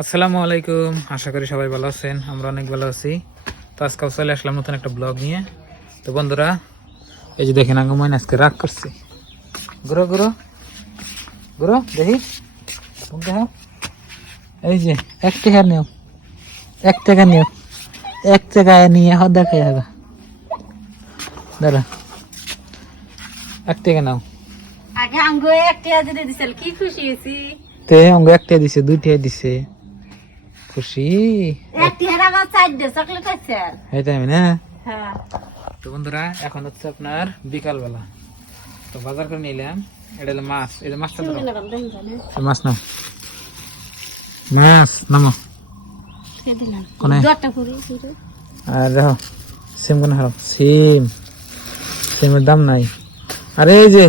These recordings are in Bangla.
আসসালামু আলাইকুম, আশা করি সবাই ভালো আছেন। আমরা অনেক ভালো আছি। তো আজকাল চলে আসলাম নতুন একটা ব্লগ নিয়ে। তো বন্ধুরা, এই যে দেখেন আগে মনে আজকে রাগ করছি। ঘুরো ঘুরো ঘুরো দেখি, দেখো এই যে 1 টাকা নিও, 1 টাকা নিও, 1 টাকায় নিয়ে হাত দেখাই হবে। দাঁড়া, 1 টাকা নাও। আগে আঙ্গো 1 টাকা দিয়ে দিছিল, কি খুশি হইছি। তে অঙ্গ 1 টাকা দিছে, 2 টাকা দিছে, খুশি 1 টাকার আবার 4 চকলেট আছে। এই টাইম না। হ্যাঁ, তো বন্ধুরা, এখন হচ্ছে আপনার বিকাল বেলা। তো বাজার করে নিলাম, এটা হলো মাছ। এই যে মাছটা ধরো, মাছ নাও, মাছ নামো। কোনে আর দেখো সিম কোনে হারো, সিমের দাম নাই। আরে এই যে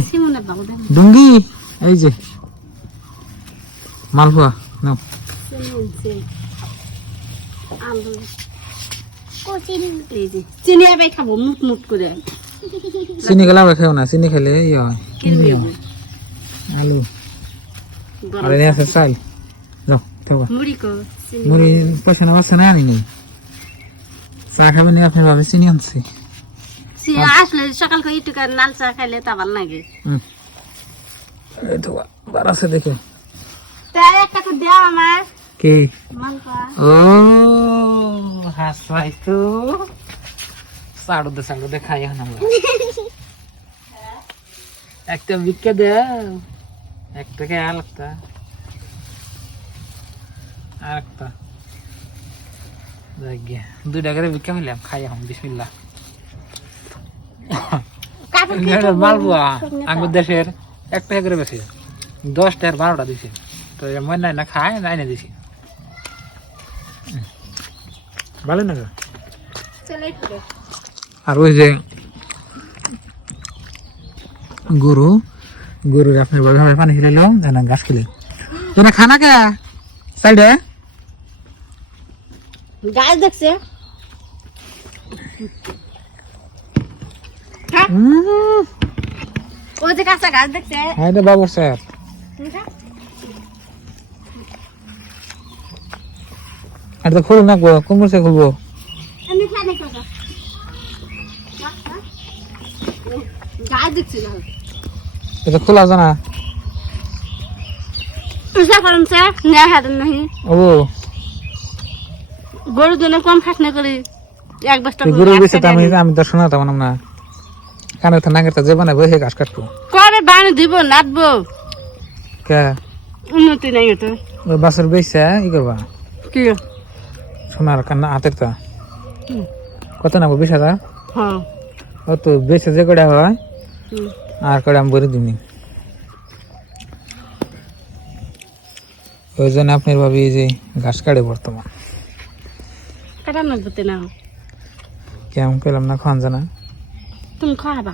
ডুঙ্গি, এই যে মালপোয়া নাও। চিনি এবার খাবো মুট মুট করে। চিনি খেলে আবার খেও না, চিনি খেলে ইয়ে হয়। আলু আর এনে আছে চাল, যাও খেবা। মুড়ি পয়সা না পাচ্ছে না, আনি নেই। চা খাবেন আপনার ভাবে, চিনি আনছি। আসলে সকাল করে একটু লাল চা খাইলে তা ভালো লাগে। এই তো বার আছে দেখে। তাই একটা করে দেও আমার কি? মালপা। ও হাসপাই তো সাড়ু দে খাই এখন আমরা। একটা বিক্কে দেও, একটা কে আরেকটা, আরেকটা 2 টাকার বিক্কা হইলাম, খাই এখন বিসমিল্লাহ। মালপোয়া আমার দেশের 1 টাকা করে বেশি, 10 টাকার 12টা দিছে। তো মনে নাই না খায়, নাই না দিছি। ভালো না। আর ওই যে গরু, আপনার বাবা পানি খেলাইলো, জানা ঘাস খেলে তোরা খানা কে সাইডে গাছ দেখছে। ও যে কাঁচা গাছ দেখছে। হ্যাঁ রে বাবু স্যার, আর তো খুলুন না, কোন বসে খুলবো? গাছ দেখছি এটা খোলা জানা ও গরুর জন্য কম খাটনা করি। 1 বস্তা গরুর বেশি তো আমি তো শোনাতাম না, কানের তো নাকের তো যে বানাবো সে ঘাস কাটবো কবে বানি দিব, নাচবো। কে উন্নতি নাই তো ওই বাসের বেশা ই করবা কি সোনার কান্না হাতের তা কত নাবো 20,000। হ্যাঁ ও তো বেশে যে কটা হয় আর কটা আমি বলে দিবনি। ওই জন্য আপনার ভাবি যে ঘাস কাটে বর্তমান কাটানোর বলতে না কেমন করলাম না খান জানা তুমি খাওয়াবা।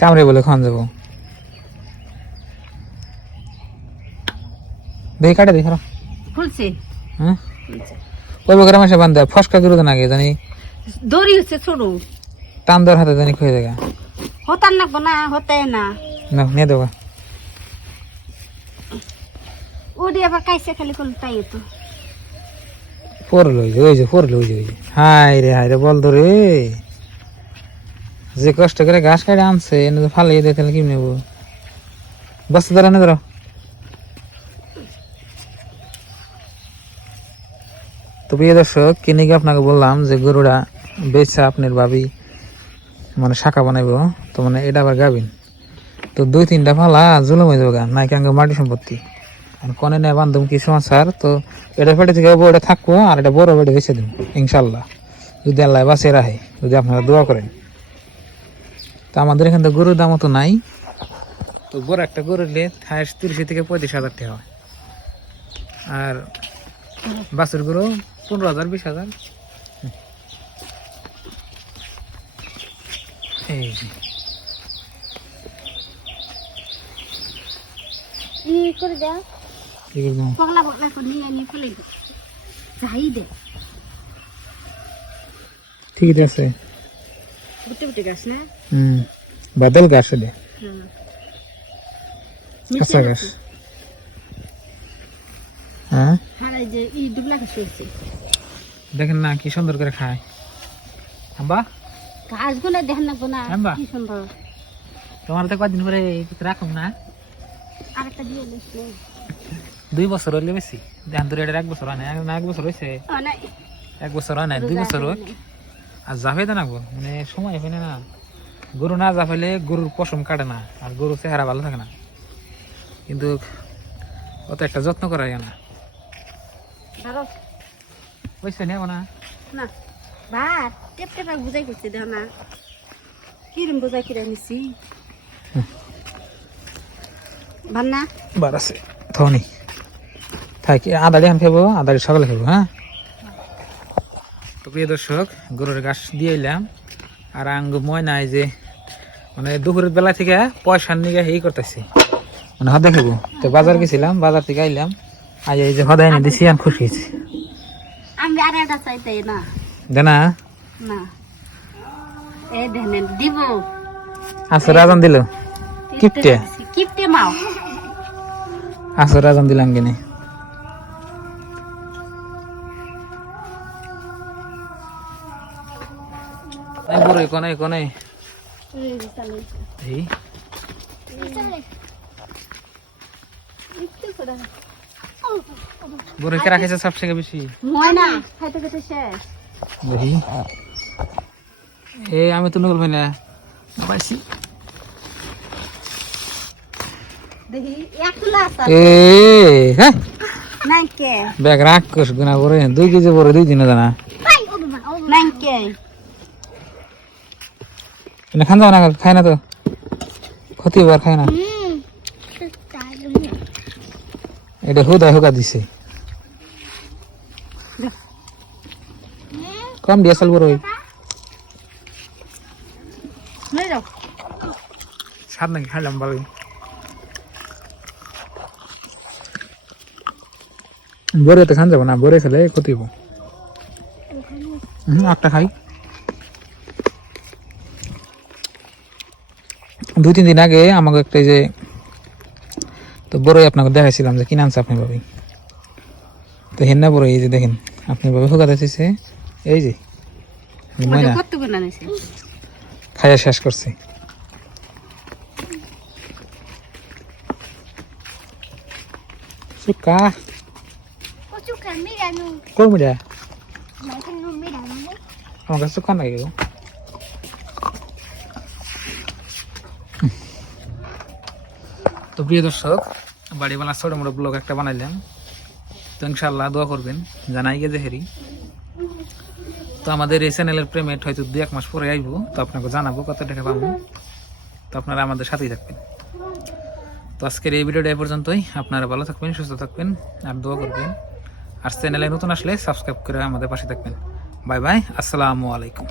কামড়ে বলে খান যাবো দেখি কাটে দেখি ফুলছে। হ্যাঁ ওই বকরা মাসে বান্ধা ফসকা করে দেন আগে জানি দড়ি হচ্ছে ছোট, টান দেওয়ার হাতে জানি খুঁজে দেখা হতার নাকবো না, হতে না না নিয়ে দেবো ওটি আবার কাইসে খালি করলে তাই তো পরে লই যে ওই যে পরে লই যে ওই যে হাই রে বল তো রে যে কষ্ট করে ঘাস কাটে আনছে এনে তো ফালিয়ে দিয়ে তাহলে কি নেবো বস্তা ধরো না ধরো। তো প্রিয় দর্শক, কিনে গিয়ে আপনাকে বললাম যে গরুটা বেচা আপনার ভাবি মানে শাখা বানাইব। তো মানে এটা আবার গাবিন, তো 2-3টা ফালা জুলুম হয়ে যাবে, নাই কেন মাটি সম্পত্তি কনে নেয় বান্ধব কিছু স্যার। তো এটা ফেটে থেকে বড়টা থাকবো আর এটা বড় বেড়ে বেছে দিব ইনশাল্লাহ, যদি আল্লাহ বাঁচে রাখে, যদি আপনারা দোয়া করেন। তো আমাদের এখান থেকে গরুর দামও তো নাই, তো বড় একটা গরু নিলে 30 থেকে 35,000 টাকা হয়, আর বাছুর গরু 15,000 20,000। এই করে দাও, পগলা পগলা করে নিয়ে নিয়ে ফেলে দাও, যাই দে। ঠিক আছে বুটে বুটে গাছ না, বাদল গাছ দে। কাঁচা ঘাস হ্যাঁ আর এই যে ই দুবলা ঘাস হয়েছে দেখেন না কি সুন্দর করে খায় আম্বা ঘাসগুলো দেখেন না গোনা আম্বা কি সুন্দর তোমার তো কদিন পরে রাখুন না আরেকটা দিয়ে নিচ্ছি 2 বছর হলে বেশি ধান ধরে এটা 1 বছর হয় না 1 বছর হয়েছে অনেক 1 বছর হয় না 2 বছর হোক আর জাফে তো নাকবো মানে সময় হয় না গরু না জাফাইলে গরুর পশম কাটে না আর গরুর চেহারা ভালো থাকে না কিন্তু অত একটা যত্ন করা যায় না ধরো বুঝছে নেব না না ভাত টেপ টেপা বুঝাই করছে দেখ না কিরম বুঝাই কিরা নিছি ভাল না বার আছে থনি থাকি আদারি আন খাবো আদারি সকালে খাবো হ্যাঁ তো প্রিয় দর্শক গরুর ঘাস দিয়ে এলাম আর আঙ্গ ময়নায় যে মানে দুপুরের বেলা থেকে পয়সার নিয়ে এই করতেছি মানে হদে খাবো তো বাজার গেছিলাম বাজার থেকে আইলাম আজ এই যে হদে এনে দিছি আমি খুশি হয়েছি আমি আর একটা চাইতে না দেনা না এই দেন দিব আসর রাজন দিল কিপটে কিপটে মাও আসর রাজন দিলাম কিনে বড় কোনে কোনে এই বড় কে রাখেছে সবথেকে বেশি ময়না খাইতে খেতে শেষ দেখি এ আমি তো নগল ভাই না পাইছি দেখি এক তুলা আছে এ হ্যাঁ নাই কে ব্যাগ রাখ কস গুনা বড় 2 কেজি বড় 2 দিন জানা নাই কে না খান দাও না খায় না তো ক্ষতি বার খায় না এটা হুকা দিছে কম দিয়ে আসল বড় নিয়ে যাও স্বাদ নাকি খাইলাম ভালোই বড়ে তো খান যাবো না বড়ে খেলে ক্ষতি হবো একটা খাই 2-3 দিন আগে আমাকে একটা যে তো বড়ই আপনাকে দেখাইছিলাম যে কিনে আনছে আপনি ভাবি তো হেন না বড় এই যে দেখেন আপনি ভাবে হুকাতে দিছে এই যে ময়না কত গুণ আনিছে খাইয়া শেষ করছে সুকা সুকা মিরানো কোন মিরা মাইখানো মিরানো আমার কাছে সুকা নাই গো তো প্রিয় দর্শক বাড়িওয়ালা ছোট মোটো ব্লগ একটা বানাইলাম তো ইনশাল্লাহ দোয়া করবেন জানাই গেছে হেরি তো আমাদের এই চ্যানেলের পেমেন্ট হয়তো 2-1 মাস পরে আইবো তো আপনাকে জানাবো কত টাকা পাবো তো আপনারা আমাদের সাথেই থাকবেন তো আজকের এই ভিডিওটা এই পর্যন্তই আপনারা ভালো থাকবেন সুস্থ থাকবেন আর দোয়া করবেন আর চ্যানেলে নতুন আসলে সাবস্ক্রাইব করে আমাদের পাশে থাকবেন বাই বাই আসসালামু আলাইকুম